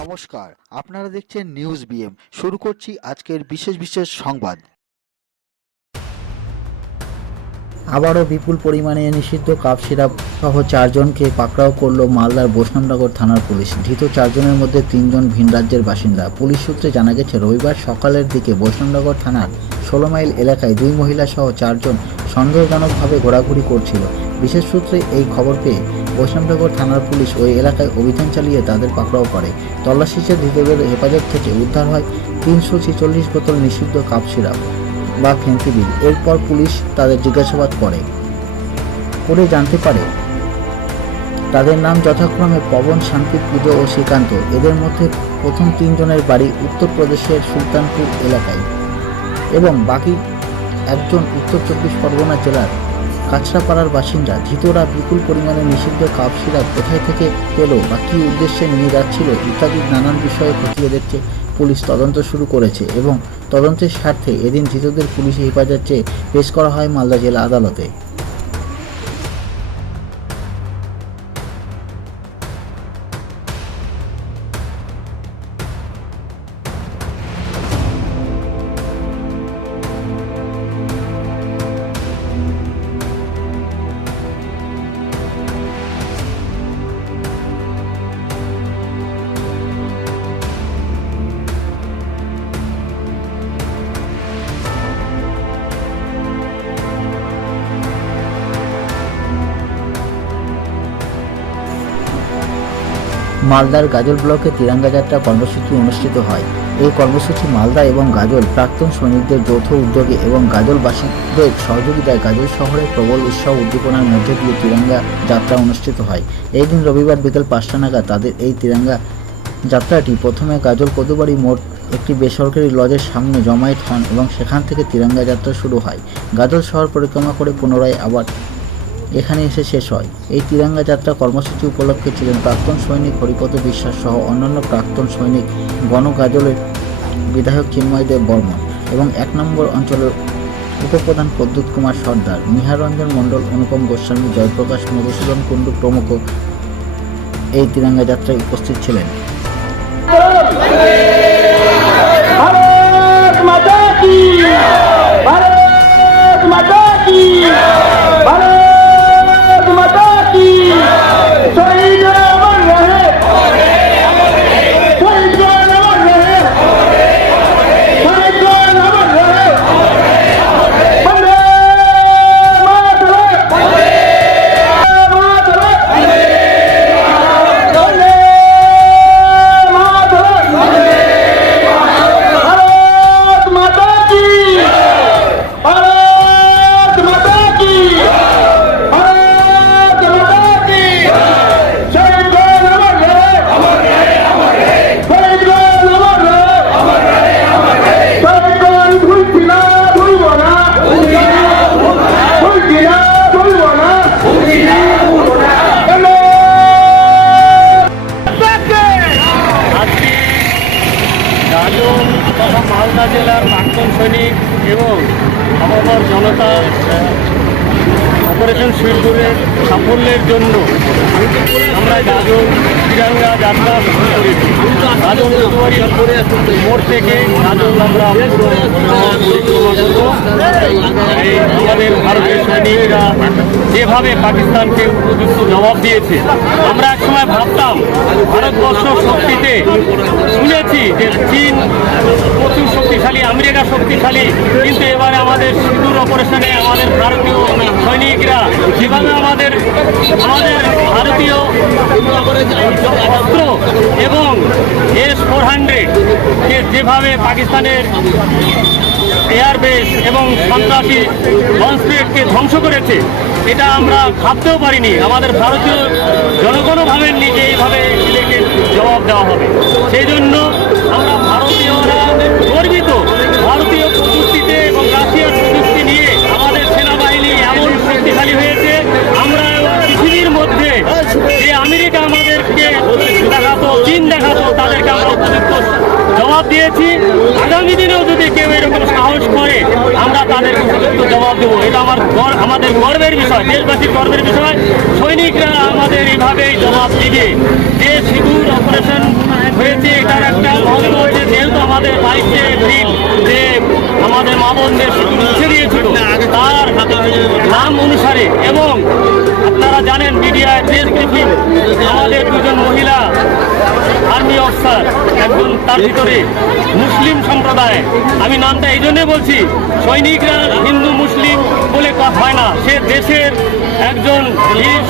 নমস্কার, আপনারা দেখছেন নিউজ বিএম শুরু করছি আজকের বিশেষ বিশেষ সংবাদ। আবারও বিপুল পরিমাণে নিষিদ্ধ কাপ সিরাপ সহ চারজনকে পাকড়াও করল মালদার বৈষ্ণবনগর থানার পুলিশ। ধৃত চারজনের মধ্যে তিনজন ভিন রাজ্যের বাসিন্দা। পুলিশ সূত্রে জানা গেছে, রবিবার সকালের দিকে বৈষ্ণবনগর থানার ষোলো মাইল এলাকায় দুই মহিলা সহ চারজন সন্দেহজনকভাবে ঘোরাঘুরি করছিল। বিশেষ সূত্রে এই খবর পেয়ে বৈষ্ণবনগর থানার পুলিশ ওই এলাকায় অভিযান চালিয়ে তাদের পাকড়াও করে। তল্লাশিতে ধৃতদের হেফাজত থেকে উদ্ধার হয় তিনশো ছেচল্লিশ বোতল নিষিদ্ধ কাপ সিরাপ। বা ফেন্সিডিল এরপর পুলিশ তাদের জিজ্ঞাসাবাদ করে। করে জানতে পারে তাদের নাম যথাক্রমে পবন, শান্তি, পুজো ও শ্রীকান্ত। এদের মধ্যে প্রথম তিনজনের বাড়ি উত্তরপ্রদেশের সুলতানপুর এলাকায়। এবং বাকি একজন উত্তর চব্বিশ পরগনা জেলার কাছড়াপাড়ার বাসিন্দা ধৃতরা বিপুল পরিমাণে নিষিদ্ধ কাপ সিরাপ কোথায় থেকে পেল বা কী উদ্দেশ্যে নিয়ে যাচ্ছিল ইত্যাদি নানান বিষয়ে খতিয়ে দেখছে পুলিশ তদন্ত শুরু করেছে এবং তদন্তের স্বার্থে এদিন ধৃতদের পুলিশে হেফাজত চেয়ে পেশ করা হয় মালদা জেলা আদালতে। মালদার গাজল ব্লকে তিরঙ্গা যাত্রা কর্মসূচি অনুষ্ঠিত হয়। এই কর্মসূচি মালদা এবং গাজল, প্রাক্তন সৈনিকদের যৌথ উদ্যোগে এবং গাজলবাসীদের সহযোগিতায় গাজল শহরে প্রবল উৎসাহ উদ্দীপনার মধ্যে দিয়ে তিরঙ্গা যাত্রা অনুষ্ঠিত হয়। এই দিন রবিবার বিকেল পাঁচটা নাগাদ তাদের এই তিরঙ্গা যাত্রাটি প্রথমে গাজল কদুবাড়ি মোড়, একটি বেসরকারি লজের সামনে জমায়েত হন এবং সেখান থেকে তিরঙ্গা যাত্রা শুরু হয়। গাজল শহর পরিক্রমা করে পুনরায় আবার এখানে এসে শেষ হয়। এই তিরঙ্গা যাত্রা কর্মসূচি উপলক্ষে ছিলেন প্রাক্তন সৈনিক হরিপদ বিশ্বাস সহ অন্যান্য প্রাক্তন সৈনিক গণগাজলের বিধায়ক চিন্ময় দেব বর্মন এবং এক নম্বর অঞ্চলের উপপ্রধান প্রদ্যুৎ কুমার সর্দার, নিহারঞ্জন মণ্ডল, অনুপম গোস্বামী, জয়প্রকাশ মধুসূদন কুণ্ডু প্রমুখ এই তিরঙ্গা যাত্রায় উপস্থিত ছিলেন। আমাদের ভারতের সৈনিকরা যেভাবে পাকিস্তানকে উপযুক্ত জবাব দিয়েছে, আমরা একসময় ভাবতাম ভারতবর্ষ শক্তিতে শুনেছি যে চীন প্রচুর শক্তিশালী, আমেরিকা শক্তিশালী, কিন্তু এবারে আমাদের সিঁদুর অপারেশনে আমাদের ভারতীয় সৈনিকরা, যেভাবে আমাদের আমাদের ভারতীয় অস্ত্র এবং এস ফোর হান্ড্রেড যেভাবে পাকিস্তানের এয়ারবেস এবং সন্ত্রাসী লঞ্চপেটকে ধ্বংস করেছে। এটা আমরা ভাবতেও পারিনি। আমাদের ভারতীয় জনগণও ভাবেননি যে এইভাবে এদেরকে জবাব দেওয়া হবে। সেই জন্য আমরা ভারতীয়রা গর্বিত। ভারতীয় প্রযুক্তিতে এবং রাশিয়ার প্রযুক্তি নিয়ে আমাদের সেনাবাহিনী এমন শক্তিশালী হয়েছে। আমরা পৃথিবীর মধ্যে যে আমেরিকা আমাদেরকে দেখাতো, চীন দেখাতো, তাদেরকে আমরা উপযুক্ত জবাব দিয়েছি আগামী দিনেও যদি কেউ এরকম সাহস করে আমরা তাদের উপযুক্ত জবাব দেবো। এটা আমার আমাদের গর্বের বিষয়, দেশবাসীর গর্বের বিষয়। সৈনিকরা আমাদের এইভাবেই জবাব দিবে। যে সিঁদুর অপারেশন হয়েছে, এটার একটা অঙ্গ হয়েছে, যেহেতু আমাদের বাইশে এপ্রিল যে আমাদের মা বোনদের সিঁদুর মুছে দিয়েছিল, তার নাম অনুসারে এবং আপনারা জানেন মিডিয়ায় প্রেস ব্রিফিং আমাদের দুজন মহিলা আর্মি অফিসার, একজন তার ভিতরে মুসলিম সম্প্রদায়। আমি নামটা এই জন্যে বলছি, সৈনিকরা হিন্দু, মুসলিম বলে কথা হয় না। সে দেশের একজন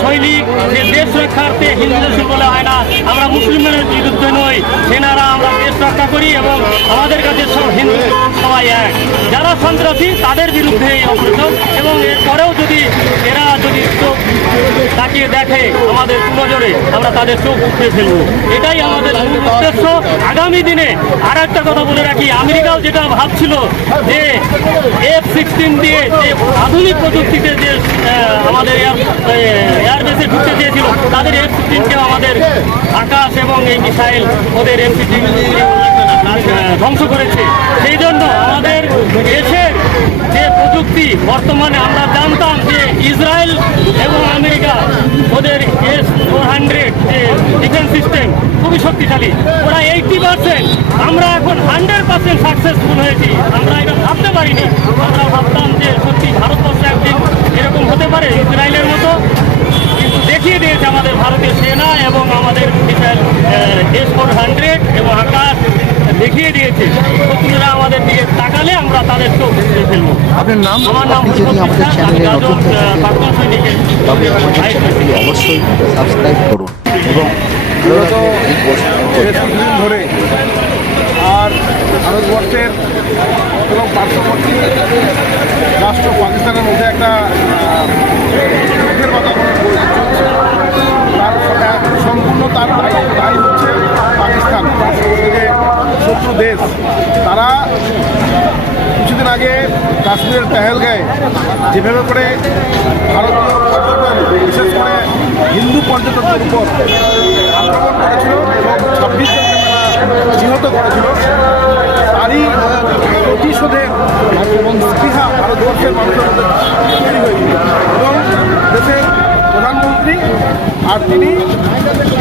সৈনিক যে দেশ রক্ষার্থে হিন্দু মুসলিম বলে হয় না। আমরা মুসলিমের বিরুদ্ধে নই, সেনারা আমরা দেশ রক্ষা করি এবং আমাদের কাছে সব হিন্দু সবাই এক। যারা সন্ত্রাসী, তাদের বিরুদ্ধে এই অপারেশন এবং এরপরেও যদি এরা যদি তাকিয়ে দেখে আমাদের নজরে আমরা তাদের চোখ উঠে ফেলব। এটাই আমাদের উদ্দেশ্য। আগামী দিনে আর একটা কথা বলে রাখি, আমেরিকাও যেটা ভাবছিল যে এফ সিক্সটিন দিয়ে যে আধুনিক প্রযুক্তিতে যে আমাদের এয়ারবেসে ঢুকতে চেয়েছিল, তাদের এফ সিক্সটিনকেও আমাদের আকাশ এবং এই মিসাইল ওদের এফ সিক্সটিন ধ্বংস করেছে। সেই জন্য আমাদের দেশের যে প্রযুক্তি, বর্তমানে আমরা জানতাম যে ইসরায়েল এবং আমেরিকা ওদের এস ফোর হান্ড্রেড, যে ডিফেন্স সিস্টেম, খুবই শক্তিশালী। ওরা এইটটি পার্সেন্ট। আমরা এখন হান্ড্রেড পার্সেন্ট সাকসেসফুল হয়েছি। আমরা এটা ভাবতে পারিনি। আমরা ভাবতাম যে সত্যি ভারতবর্ষ একদিন এরকম হতে পারে ইসরায়েলের মতো। কিন্তু দেখিয়ে দিয়েছে আমাদের ভারতীয় সেনা এবং আমাদের মিসাইল এস ফোর হান্ড্রেড এবং আকাশ দেখিয়ে দিয়েছে। শত্রুরা আমাদের দিকে তাকালে আমরা তাদের চোখ বুঝে ফেলব। আপনার নাম? আমার নাম আপনি যদি আমাদের চ্যানেলে নতুন হয়ে থাকেন তবে আমাদের চ্যানেলটি অবশ্যই সাবস্ক্রাইব করুন এবং ধরে আর ভারতবর্ষের এবং পার্শ্ববর্তী রাষ্ট্র পাকিস্তানের মধ্যে একটা যুদ্ধের বাতাবরণ তার সম্পূর্ণ তার দায়ী শত্রু দেশ, তারা কিছুদিন আগে কাশ্মীরের পেহেলগাঁয়ে যেভাবে করে ভারতীয় পর্যটন, বিশেষ করে হিন্দু পর্যটকদের উপর আক্রমণ করেছিল এবং ছাব্বিশ জনকে নিহত করেছিল, তারই প্রতিশোধের স্পৃহা ভারতবর্ষের মানুষের তৈরি হয়েছিল। এবং দেশের প্রধানমন্ত্রী আর তিনি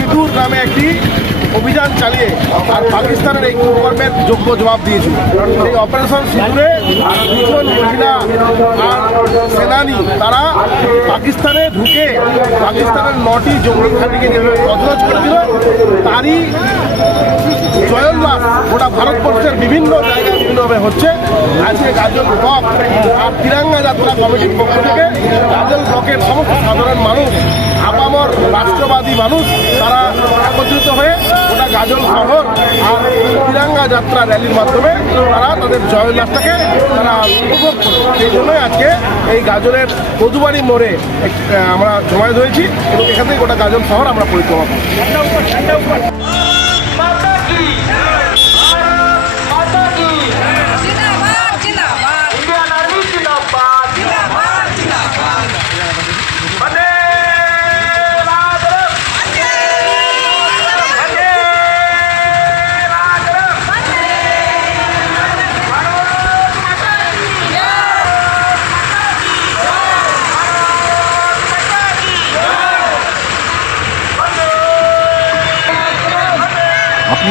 ইঁদুর নামে একটি অভিযান চালিয়ে আর পাকিস্তানের এই কর্মের যোগ্য জবাব দিয়েছিল। এই অপারেশন সিঁদুরে দুজন মহিলা আর সেনানি, তারা পাকিস্তানে ঢুকে পাকিস্তানের নটি জঙ্গি ঘাঁটিকে তছনছ করেছিল। তারই জয়োল্লাস গোটা ভারতবর্ষের বিভিন্ন জায়গায় বিভিন্নভাবে হচ্ছে। আজকে গাজল ব্লক আর তিরাঙ্গা যাত্রা কমিটির পক্ষ থেকে গাজল ব্লকের সমস্ত সাধারণ মানুষ আপামর রাষ্ট্রবাদী মানুষ, তারা একত্রিত হয়ে গোটা গাজল শহর আর তিরাঙ্গা যাত্রা র্যালির মাধ্যমে তারা তাদের জয়োল্লাসটাকে তারা উপভোগ করবে। সেই জন্যই আজকে এই গাজলের কদুবাড়ি মোড়ে আমরা জমায়েত হয়েছি এবং এখান থেকে গোটা গাজল শহর আমরা পরিক্রমা করছি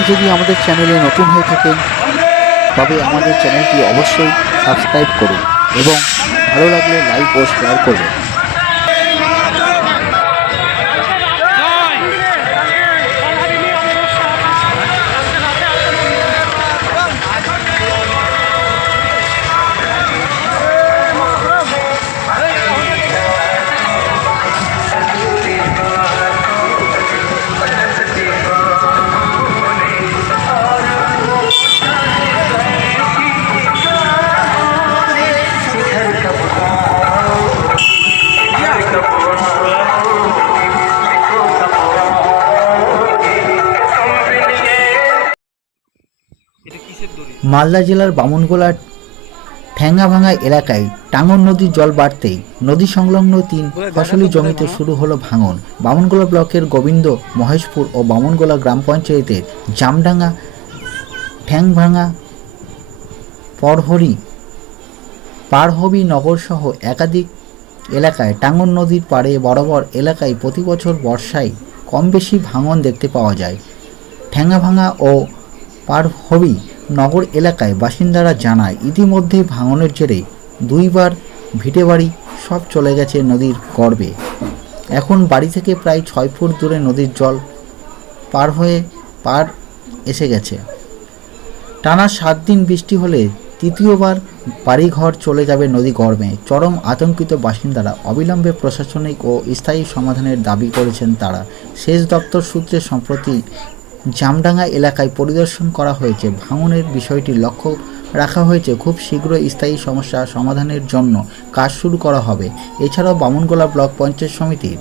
যদি আমাদের চ্যানেলে নতুন হয়ে থাকেন, তবে আমাদের চ্যানেলটি অবশ্যই সাবস্ক্রাইব করুন এবং ভালো লাগলে লাইক ও শেয়ার করুন মালদা জেলার বামনগোলার ঠ্যাঙ্গাভাঙা এলাকায় টাঙ্গন নদীর জল বাড়তেই নদী সংলগ্ন তিন ফসলি জমিতে শুরু হলো ভাঙন। বামনগোলা ব্লকের গোবিন্দ, মহেশপুর ও বামনগোলা গ্রাম পঞ্চায়েতের জামডাঙ্গা ঠ্যাংভাঙা পরহরি পারহবি নগর সহ একাধিক এলাকায় টাঙ্গন নদীর পাড়ে বরাবর এলাকায় প্রতি বছর বর্ষায় কম বেশি ভাঙন দেখতে পাওয়া যায়। ঠ্যাঙ্গাভাঙা ও পার হবি নগর এলাকায় বাসিন্দারা জানায়, ইতিমধ্যে ভাঙনের জেরে দুইবার ভিটে বাড়ি সব চলে গেছে নদীর গর্ভে এখন বাড়ি থেকে প্রায় ছয় ফুট দূরে নদীর জল পার হয়ে পার এসে গেছে। টানা সাত দিন বৃষ্টি হলে তৃতীয়বার বাড়িঘর চলে যাবে নদী গর্ভে চরম আতঙ্কিত বাসিন্দারা অবিলম্বে প্রশাসনিক ও স্থায়ী সমাধানের দাবি করেছেন তারা। সেচ দপ্তর সূত্রে সম্প্রতি জামডাঙ্গা এলাকায় পরিদর্শন করা হয়েছে। ভাঙনের বিষয়টি লক্ষ্য রাখা হয়েছে। খুব শীঘ্র স্থায়ী সমস্যা সমাধানের জন্য কাজ শুরু করা হবে। এছাড়াও বামুনগোলা ব্লক পঞ্চায়েত সমিতির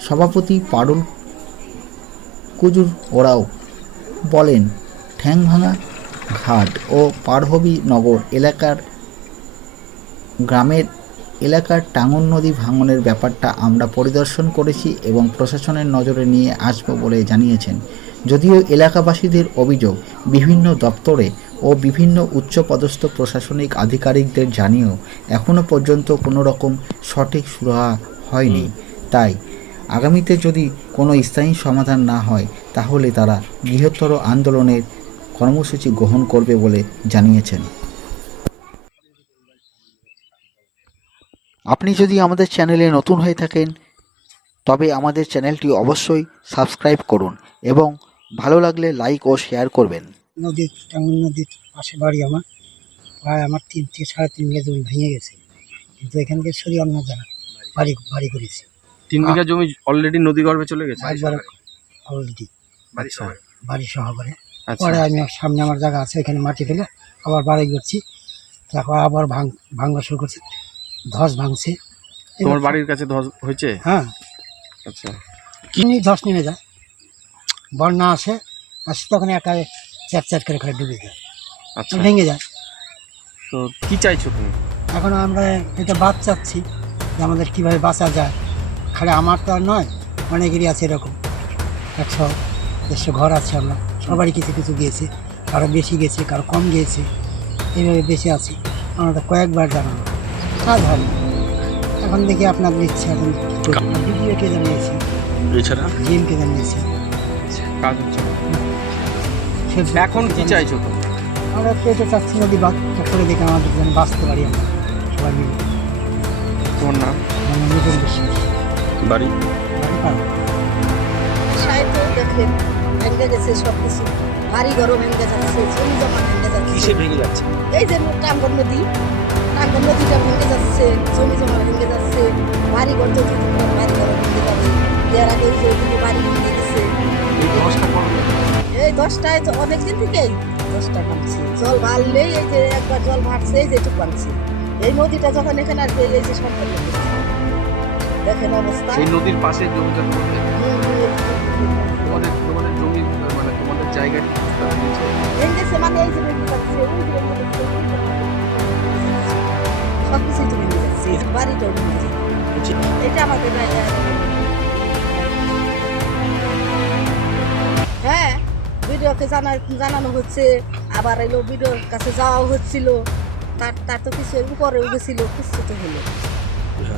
সভাপতি পারুল কুজুর ওরাও বলেন, ঠ্যাংভাঙা ঘাট ও পারহবি নগর এলাকার গ্রামের এলাকার টাঙ্গন নদী ভাঙনের ব্যাপারটা আমরা পরিদর্শন করেছি এবং প্রশাসনের নজরে নিয়ে আসব বলে জানিয়েছেন। যদিও এলাকাবাসীদের অভিযোগ বিভিন্ন দপ্তরে ও বিভিন্ন উচ্চপদস্থ প্রশাসনিক আধিকারিকদের জানিয়েও এখনও পর্যন্ত কোনো রকম সঠিক সুরাহা হয়নি। তাই আগামীতে যদি কোনো স্থায়ী সমাধান না হয়, তাহলে তারা বৃহত্তর আন্দোলনের কর্মসূচি গ্রহণ করবে বলে জানিয়েছেন। আপনি যদি আমাদের চ্যানেলে নতুন হয়ে থাকেন, তবে আমাদের চ্যানেলটি অবশ্যই সাবস্ক্রাইব করুন এবং ভালো লাগলে লাইক ও শেয়ার করবেন। নদীর টাঙ্গন নদীর পাশে বাড়ি আমার। প্রায় আমার তিন থেকে সাড়ে তিন বিঘা জমি ভেঙে গেছে। কিন্তু এখানকে সরি অন্য জায়গা বাড়ি বাড়ি করেছি। তিন বিঘা জমি অলরেডি নদী গর্ভে চলে গেছে? একবার অলরেডি আচ্ছা বাড়ি সহকারে আচ্ছা। পরে আমি সামনে আমার জায়গা আছে এখানে মাটি ফেলে আবার বাড়ি করছি। তারপর আবার ভাঙ ভাঙা শুরু করছে। ধস ভাঙছে। তোমার বাড়ির কাছে ধস হয়েছে? হ্যাঁ। আচ্ছা। কিনি ধস নেমে যায়। বন্যা আসে আসে তখন একা চ্যাট চ্যাট করে করে ডুবে যায়। আচ্ছা। ভেঙে যায়। তো কী চাইছো তুমি? এখন আমরা এটা বাদ চাচ্ছি যে আমাদের কীভাবে বাঁচা যায়। খালি আমার তো আর নয় অনেকেরই আছে এরকম। একশো দেড়শো ঘর আছে আমরা। সবারই কিছু কিছু গিয়েছে। কারও বেশি গেছে কারও কম গিয়েছে। এইভাবে বেশি আছি। আমরা তো কয়েকবার জানানো কাজ হয় এখন দেখি আপনাদের ইচ্ছে এখন বিডিওকে জানিয়েছি? এছাড়া? জিএমকে জানিয়েছি? কাজ হচ্ছে। না। এখন কি চাইছো তুমি? আমরা তো এটা চাচ্ছি নদী বাদ করে দেখে আমাদের যেন বাঁচতে পারি আমরা সবাই মিলে। তোমার নাম? নতুন বিশ্বাস। বাড়ি? ভেঙে গেছে সব কিছু বাড়ি ঘরও ভেঙে যাচ্ছে জমি জমা ভেঙে যাচ্ছে। ভেঙে যাচ্ছে? এই যে টাঙ্গন নদী টাঙ্গন নদীটা ভেঙে যাচ্ছে জমি জমা ভেঙে যাচ্ছে বাড়ি ঘর বাড়ি আগে এই যে বাড়ি দশটায় তো অনেকদিন থেকেই দশটা ভাঙছে জল বাড়লেই এই যে একবার জল ভাঙছে এই যে একটু ভাঙছে এই নদীটা যখন এখানে আসবে এই যে দেখেন অবস্থা। এই নদীর পাশে জমিটা তোমাদের হুম, হুম, হুম। তোমাদের তোমাদের জমি মানে তোমাদের এই যে যে। সব কিছুই তো বাড়িটাও যাচ্ছে এটা আমাদের রায়- হ্যাঁ। ভিডিওকে জানা জানানো হচ্ছে আবার এলো ভিডিওর কাছে যাওয়াও হচ্ছিল। তার তার তো কিছু উপরে উঠেছিল কিছু তো হলো।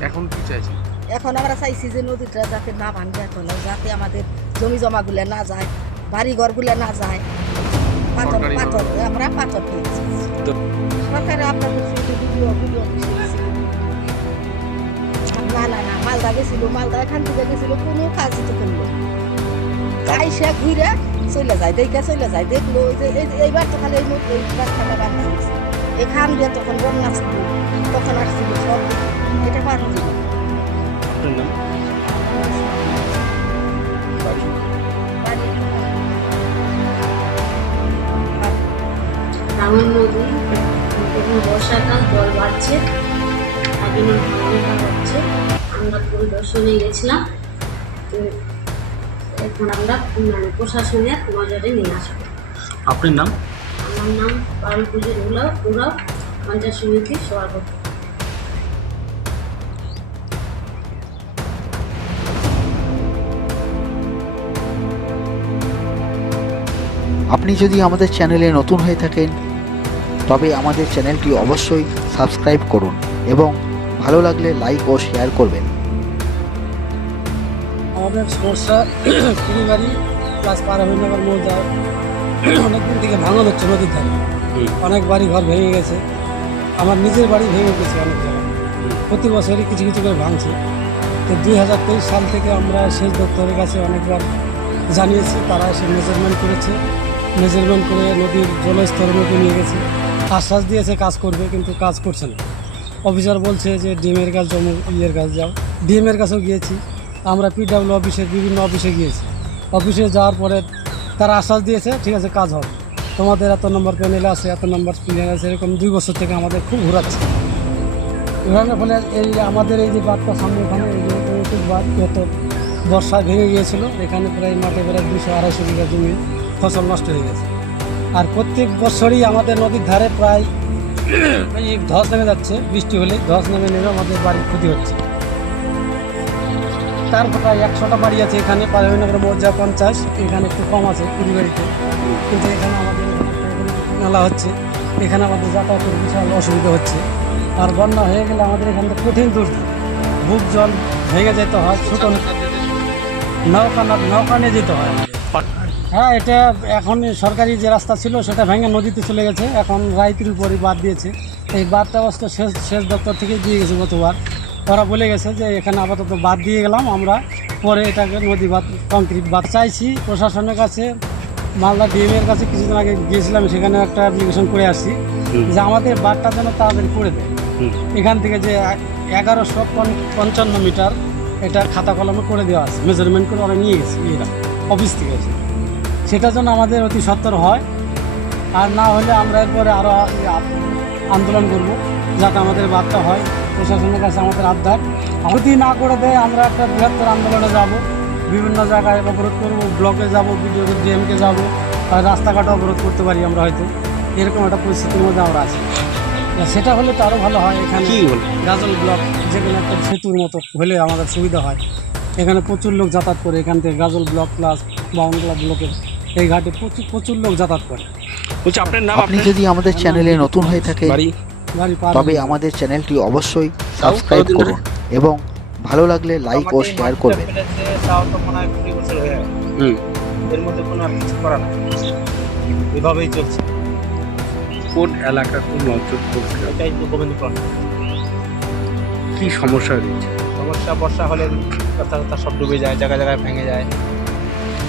এখন কি চাইছো এখন আমরা চাইছি যে নদীটা যাতে না ভাঙে এখন যাতে আমাদের জমি জমাগুলো না যায় বাড়ি ঘরগুলো না যায়। পাথর পাথর আমরা পাথর পেয়েছি সরকারে আপনার ভিডিও ভিডিও না না না মালদা গেছিল মালদা এখান থেকে গেছিল কোনো কাজই তো করল না। আইসা ঘুরে চলে যায় দেখে চলে যায় দেখল যে এইবার তো খালি এই রাস্তাটা বান্ধা হয়েছে এখান দিয়ে তখন বন্যা ছিল তখন আসছিল সব। এটা পার হয়ে আপনার নাম? নদী বর্ষাকাল জল বাড়ছে। হচ্ছে। আমরা পরিদর্শনে গেছিলাম। তো এখন আমরা মানে প্রশাসনের নজরে নিয়ে আসব। আপনার নাম? আমার নাম পারুল পুজোর উলাও উড়াও পঞ্চায়েত সমিতির সভাপতি। আপনি যদি আমাদের চ্যানেলে নতুন হয়ে থাকেন তবে আমাদের চ্যানেলটি অবশ্যই সাবস্ক্রাইব করুন এবং ভালো লাগলে লাইক ও শেয়ার করবেন। আমাদের সমস্যা কুড়িবাড়ি প্লাস পারাভিনগর মৌজা অনেকদিন থেকে ভাঙন হচ্ছে নদীর ধারে। অনেক বাড়ি ঘর ভেঙে গেছে। আমার নিজের বাড়ি ভেঙে গেছে অনেক জায়গায়। প্রতি বছরই কিছু কিছু করে ভাঙছে। তো দুই হাজার তেইশ সাল থেকে আমরা সেচ দপ্তরের কাছে অনেকবার জানিয়েছি তারা এসে মেজারমেন্ট করেছে। মেজারমেন্ট করে নদীর জলস্তর মধ্যে নিয়ে গেছে। আশ্বাস দিয়েছে কাজ করবে কিন্তু কাজ করছে না। অফিসার বলছে যে ডিএমের কাছে জমি, ইয়ের কাছে যাও। ডিএমের কাছেও গিয়েছি। আমরা পিডাব্লিউ অফিসের বিভিন্ন অফিসে গিয়েছি। অফিসে যাওয়ার পরে তারা আশ্বাস দিয়েছে, ঠিক আছে, কাজ হবে। তোমাদের এত নম্বর প্যানেল আছে, এত নম্বর প্যানেল আছে, এরকম দুই বছর থেকে আমাদের খুব ঘোরাচ্ছে। ঘোরানোর ফলে এই আমাদের এই যে বাঁধটা সামনে ওখানে, এই যে গত বর্ষায় ভেঙে গিয়েছিল। এখানে প্রায় মাঠে প্রায় দুশো আড়াইশো বিঘা জমি ফসল নষ্ট হয়ে গেছে। আর প্রত্যেক বছরই আমাদের নদীর ধারে প্রায় এই ধস নেমে যাচ্ছে, বৃষ্টি হলে ধস নেমে নেমে আমাদের বাড়ির ক্ষতি হচ্ছে। তারপর প্রায় একশোটা বাড়ি আছে এখানে পারভীনগর মৌজা পঞ্চাশ, এখানে একটু কম আছে, কুড়ি বাড়িতে। কিন্তু এখানে আমাদের নালা হচ্ছে, এখানে আমাদের যাতায়াতের বিশাল অসুবিধা হচ্ছে। আর বন্যা হয়ে গেলে আমাদের এখান থেকে কঠিন দুর্যোগ বুক জল ভেঙে যেতে হয়, ছোটো নৌকা নৌকা নিয়ে যেতে হয়। আমাদের হ্যাঁ এটা এখন সরকারি যে রাস্তা ছিল সেটা ভেঙে নদীতে চলে গেছে। এখন রায়তির উপরই বাদ দিয়েছে। এই বাদটা অবশ্য শেষ শেষ দপ্তর থেকে দিয়ে গেছে গতবার। ওরা বলে গেছে যে এখানে আপাতত বাদ দিয়ে গেলাম আমরা। পরে এটাকে নদী বাদ কংক্রিট বাদ চাইছি। প্রশাসনের কাছে মালদা ডিএমের কাছে কিছুদিন আগে গিয়েছিলাম সেখানে একটা অ্যাপ্লিকেশন করে আসছি। যে আমাদের বাদটা যেন তাড়াতাড়ি করে দেয়। এখান থেকে যে এগারোশো পঞ্চান্ন মিটার এটা খাতা কলমে করে দেওয়া আছে। মেজারমেন্ট করে ওরা নিয়ে গেছে এরা অফিস থেকে এসে। সেটা যেন আমাদের অতি সত্তর হয়। আর না হলে আমরা এরপরে আরও আন্দোলন করব যাতে আমাদের বার্তা হয়। প্রশাসনের কাছে আমাদের আবদার। যদি না করে দেয় আমরা একটা বৃহত্তর আন্দোলনে যাব। বিভিন্ন জায়গায় অবরোধ করব ব্লকে যাব বিডিও ডিএমকে যাব আর রাস্তাঘাট অবরোধ করতে পারি আমরা হয়তো। এরকম একটা পরিস্থিতির মধ্যে আমরা আছি। সেটা হলে তো আরও ভালো হয় এখানে। কি হলো? গাজল ব্লক যেখানে একটা সেতুর মতো হলে আমাদের সুবিধা হয়। এখানে প্রচুর লোক যাতায়াত করে এখান থেকে গাজল ব্লক প্লাস বাউনগলা ব্লকের এই ঘাটে প্রচুর প্রচুর লোক যাতায়াত করে। বলছি আপনার নাম আপনি যদি আমাদের চ্যানেলে নতুন হয়ে থাকেন বাড়ি? তবে আমাদের চ্যানেলটি অবশ্যই সাবস্ক্রাইব করুন এবং ভালো লাগলে লাইক ও শেয়ার করবেন। মনে কুড়ি বছর গেল হুম। এর মধ্যে কোনো আর কিছু করার নেই। এভাবেই চলছে। কোন এলাকা কোন অঞ্চল এটাই তো গোবিন্দপুর। কি সমস্যা সমস্যা বর্ষা হলে রাস্তা রাস্তা সব ডুবে যায় জায়গায় জায়গায় ভেঙে যায়।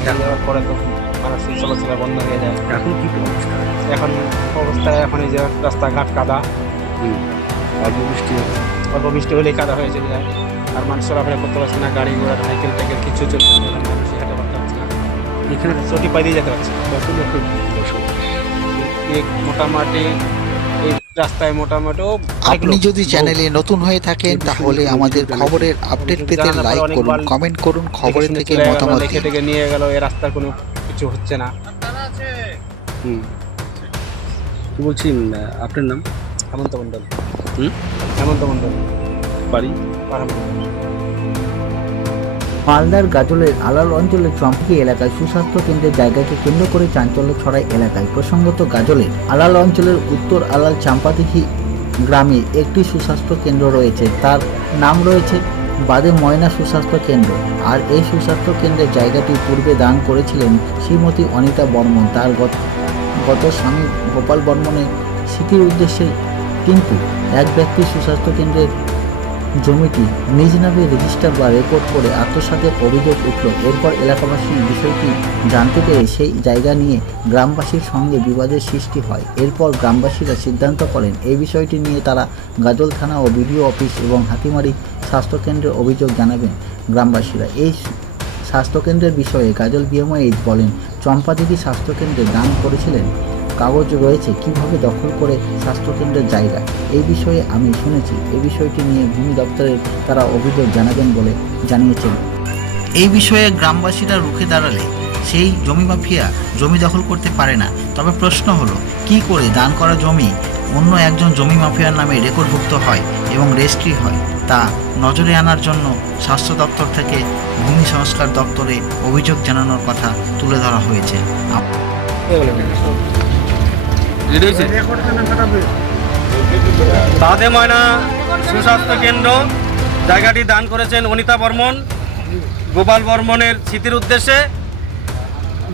ভেঙে যাওয়ার পরে তো মানুষের চলাচলা বন্ধ হয়ে যায়। এখন কি অবস্থা এখন অবস্থায় এখন এই যে রাস্তাঘাট কাদা। অল্প বৃষ্টি অল্প বৃষ্টি হলেই কাদা হয়ে চলে যায়। আর মানুষ চলাফেরা করতে পারছে না গাড়ি ঘোড়া সাইকেল টাইকেল কিছু চলছে না। মানুষ হাঁটে পারতে পারছে না। এখানে চটি পাই দিয়ে যেতে পারছে মোটামুটি এই রাস্তায় মোটামুটি আপনি যদি চ্যানেলে নতুন হয়ে থাকেন তাহলে আমাদের খবরের আপডেট পেতে লাইক করুন কমেন্ট করুন খবরের থেকে মতামত নিয়ে গেল এই রাস্তার কোনো কিছু হচ্ছে না। হুম। তো বলছি আপনার নাম? হেমন্ত মন্ডল হুম? হেমন্ত মন্ডল বাড়ি। মালদার গাজলের আলাল অঞ্চলের চম্পকি এলাকায় সুস্বাস্থ্য কেন্দ্রের জায়গাকে কেন্দ্র করে চাঞ্চল্য ছড়ায় এলাকায়। প্রসঙ্গত গাজলের আলাল অঞ্চলের উত্তর আলাল চাম্পাদিঘি গ্রামে একটি সুস্বাস্থ্য কেন্দ্র রয়েছে। তার নাম রয়েছে বাদে ময়না সুস্বাস্থ্য কেন্দ্র। আর এই সুস্বাস্থ্য কেন্দ্রের জায়গাটি পূর্বে দান করেছিলেন শ্রীমতী অনিতা বর্মন। তার গত গত স্বামী গোপাল বর্মনের স্মৃতির উদ্দেশ্যে কিন্তু এক ব্যক্তি সুস্বাস্থ্য কেন্দ্রের জমিটি নিজ নামে রেজিস্টার বা রেকর্ড করে আত্মসাতের অভিযোগ উঠল। এরপর এলাকাবাসী বিষয়টি জানতে পেরে সেই জায়গা নিয়ে গ্রামবাসীর সঙ্গে বিবাদের সৃষ্টি হয়। এরপর গ্রামবাসীরা সিদ্ধান্ত করেন, এই বিষয়টি নিয়ে তারা গাজল থানা ও বিডিও অফিস এবং হাতিমারি স্বাস্থ্যকেন্দ্রের অভিযোগ জানাবেন গ্রামবাসীরা। এই স্বাস্থ্যকেন্দ্রের বিষয়ে গাজল বিএমআইচ বলেন চম্পাদিঘি স্বাস্থ্যকেন্দ্রে দান করেছিলেন কাগজ রয়েছে, কীভাবে দখল করে স্বাস্থ্যকেন্দ্রের জায়গা? এই বিষয়ে আমি শুনেছি। এই বিষয়টি নিয়ে ভূমি দপ্তরের তারা অভিযোগ জানাবেন বলে জানিয়েছেন। এই বিষয়ে গ্রামবাসীরা রুখে দাঁড়ালে সেই জমি মাফিয়া জমি দখল করতে পারে না। তবে প্রশ্ন হলো, কি করে দান করা জমি অন্য একজন জমি মাফিয়ার নামে রেকর্ডভুক্ত হয় এবং রেজিস্ট্রি হয়? তা নজরে আনার জন্য স্বাস্থ্য দপ্তর থেকে ভূমি সংস্কার দপ্তরে অভিযোগ জানানোর কথা তুলে ধরা হয়েছে। বাদে ময়না, সুস্বাস্থ্য কেন্দ্র, জায়গাটি দান করেছেন অনিতা বর্মন, গোপাল বর্মনের স্মৃতির উদ্দেশ্যে।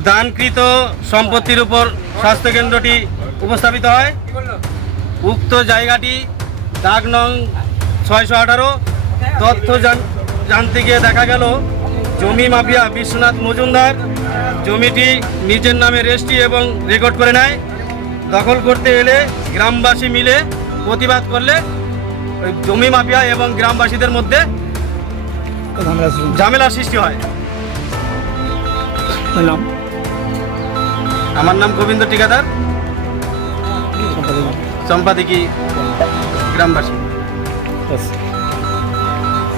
দানকৃত সম্পত্তির উপর স্বাস্থ্যকেন্দ্রটি উপস্থাপিত হয়। উক্ত জায়গাটি দাগ নং ছয়শো আঠারো। তথ্য জান- জানতে গিয়ে দেখা গেল, জমি মাফিয়া বিশ্বনাথ মজুমদার, জমিটি নিজের নামে রেজিস্ট্রি এবং রেকর্ড করে নেয়। দখল করতে এলে গ্রামবাসী মিলে প্রতিবাদ করলে ওই জমি মাফিয়া এবং গ্রামবাসীদের মধ্যে ঝামেলার সৃষ্টি হয়। আমার নাম গোবিন্দ টিকাদার সম্পাদিকী? গ্রামবাসী।